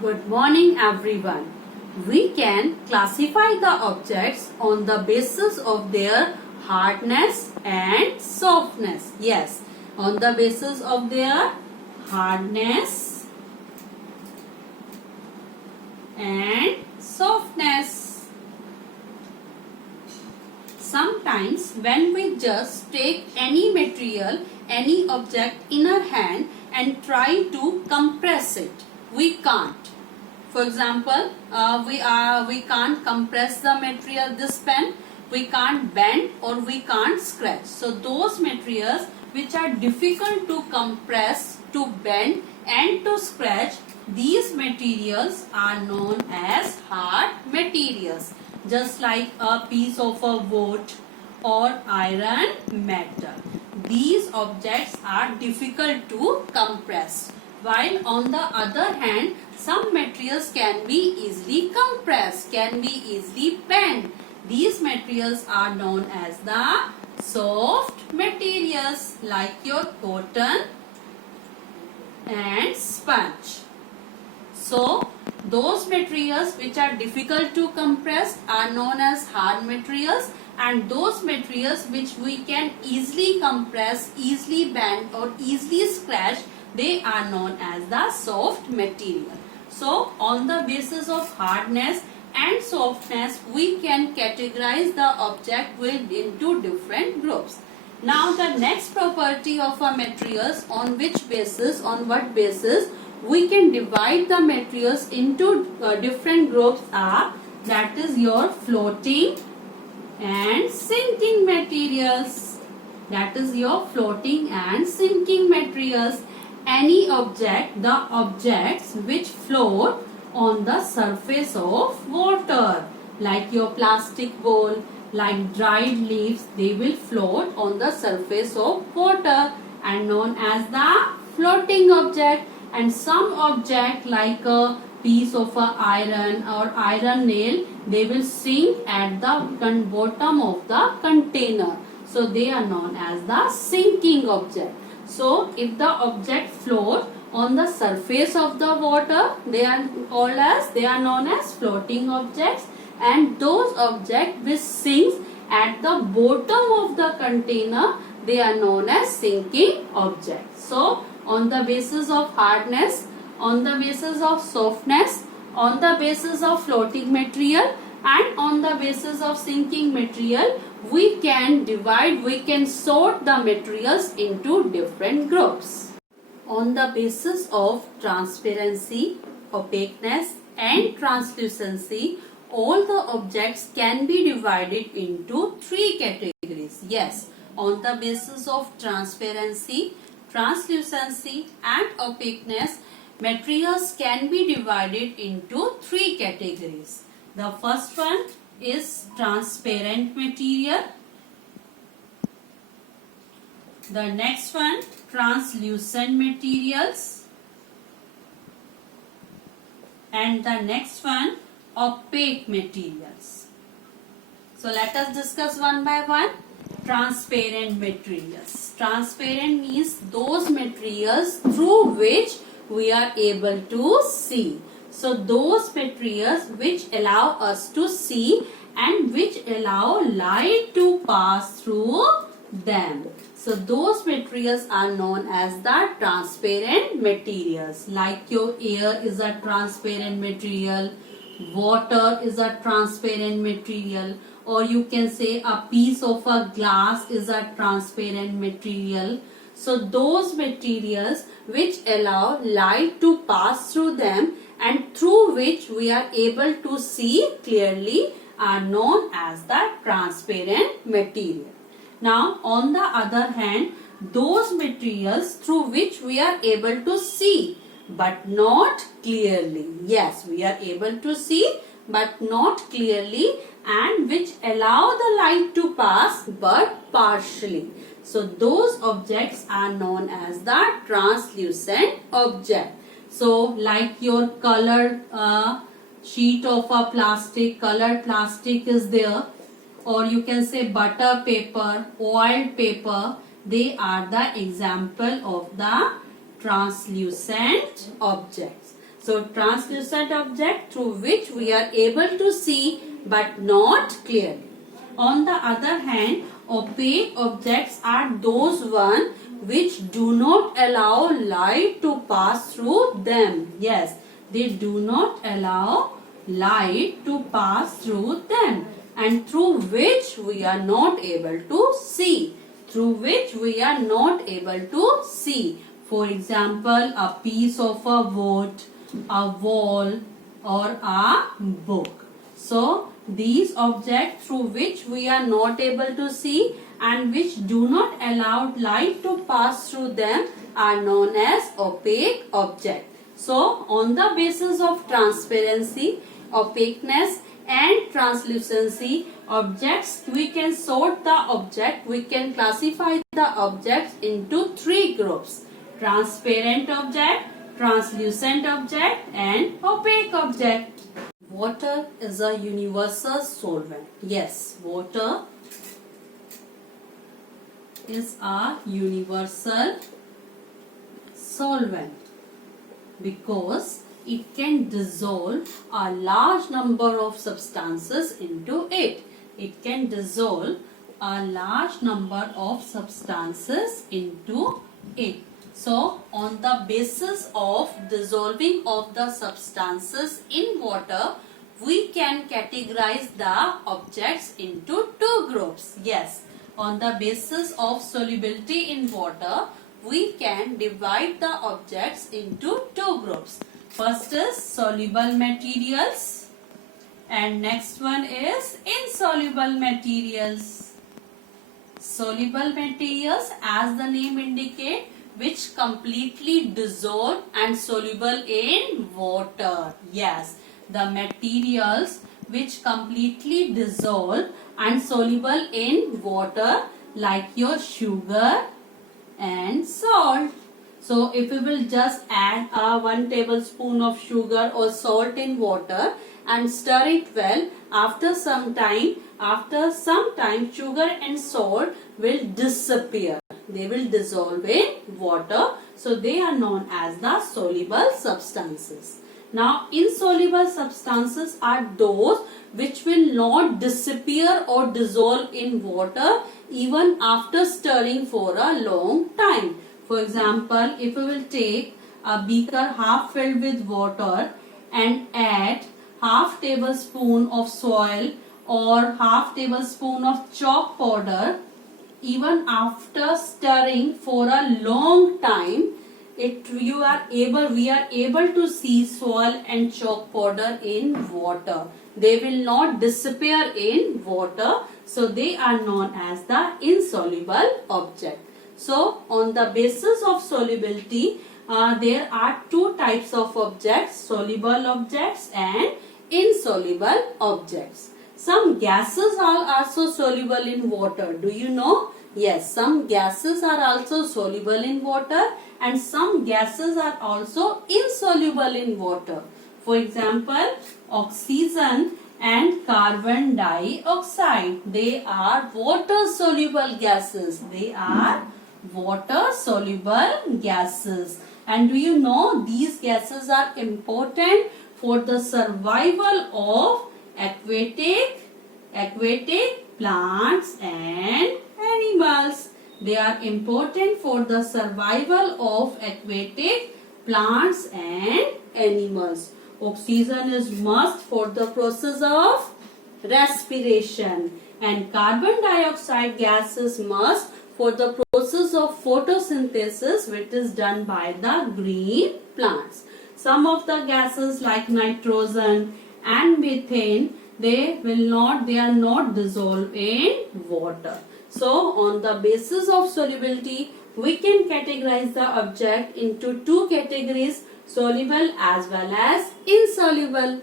Good morning everyone. We can classify the objects on the basis of their hardness and softness. Yes, on the basis of their hardness and softness. Sometimes when we just take any material, any object in our hand and try to compress it, we can't. For example, we can't compress the material, this pen, we can't bend or we can't scratch. So those materials which are difficult to compress, to bend and to scratch, these materials are known as hard materials, just like a piece of a wood or iron metal. These objects are difficult to compress, while on the other hand some materials can be easily compressed, can be easily bent. These materials are known as the soft materials, like your cotton and sponge. So those materials which are difficult to compress are known as hard materials, and those materials which we can easily compress, easily bend or easily scratch, they are known as the soft material. So on the basis of hardness and softness, we can categorize the object into different groups. Now the next property of a materials, on what basis we can divide the materials into different groups are, that is your floating and sinking materials. That is your floating and sinking materials. Any object, the objects which float on the surface of water, like your plastic bowl, like dried leaves, they will float on the surface of water and known as the floating object. And some object like a piece of a iron or iron nail, they will sink at the bottom of the container, so they are known as the sinking object. So if the object floats on the surface of the water, they are known as floating objects, and those objects which sinks at the bottom of the container, they are known as sinking objects. So on the basis of hardness, on the basis of softness, on the basis of floating material and on the basis of sinking material, we can sort the materials into different groups. On the basis of transparency, opaqueness and translucency, all the objects can be divided into three categories. Yes, on the basis of transparency, translucency and opaqueness, materials can be divided into three categories. The first one is transparent material. The next one, translucent materials. And the next one, opaque materials. So let us discuss one by one. Transparent materials. Transparent means those materials through which we are able to see. So those materials which allow us to see and which allow light to pass through them. So those materials are known as the transparent materials. Like your air is a transparent material, water is a transparent material, or you can say a piece of a glass is a transparent material. So those materials which allow light to pass through them and through which we are able to see clearly are known as the transparent material. Now on the other hand, those materials through which we are able to see but not clearly. Yes, we are able to see but not clearly, and which allow the light to pass but partially. So those objects are known as the translucent object. So like your colored sheet of a plastic, colored plastic is there, or you can say butter paper, oiled paper, they are the example of the translucent objects. So translucent object through which we are able to see but not clearly. On the other hand, opaque objects are those one which do not allow light to pass through them. Yes, they do not allow light to pass through them, and through which we are not able to see. Through which we are not able to see. For example, a piece of a wood, a wall, or a book. So, these objects through which we are not able to see and which do not allow light to pass through them are known as opaque objects. So, on the basis of transparency, opaqueness and translucency, objects, we can sort the object, we can classify the objects into three groups: transparent object, translucent object, and opaque object. Water is a universal solvent. Yes, water is a universal solvent because it can dissolve a large number of substances into it. It can dissolve a large number of substances into it. So, on the basis of dissolving of the substances in water, we can categorize the objects into two groups. Yes, on the basis of solubility in water, we can divide the objects into two groups. First is soluble materials and next one is insoluble materials. Soluble materials, as the name indicates, which completely dissolve and soluble in water. Yes, the materials which completely dissolve and soluble in water, like your sugar and salt. So if we will just add 1 tablespoon of sugar or salt in water and stir it well, after some time sugar and salt will disappear. They will dissolve in water. So they are known as the soluble substances. Now insoluble substances are those which will not disappear or dissolve in water even after stirring for a long time. For example, if we will take a beaker half filled with water and add half tablespoon of soil or half tablespoon of chalk powder, even after stirring for a long time, we are able to see soil and chalk powder in water. They will not disappear in water, so they are known as the insoluble object. So, on the basis of solubility, there are two types of objects: soluble objects and insoluble objects. Some gases are also soluble in water. Do you know? Yes, some gases are also soluble in water and some gases are also insoluble in water. For example, oxygen and carbon dioxide. They are water soluble gases. They are water soluble gases. And do you know these gases are important for the survival of aquatic plants and animals. They are important for the survival of aquatic plants and animals. Oxygen is must for the process of respiration and carbon dioxide gas is must for the process of photosynthesis, which is done by the green plants. Some of the gases like nitrogen and methane, they are not dissolved in water. So on the basis of solubility, we can categorize the object into two categories: soluble as well as insoluble.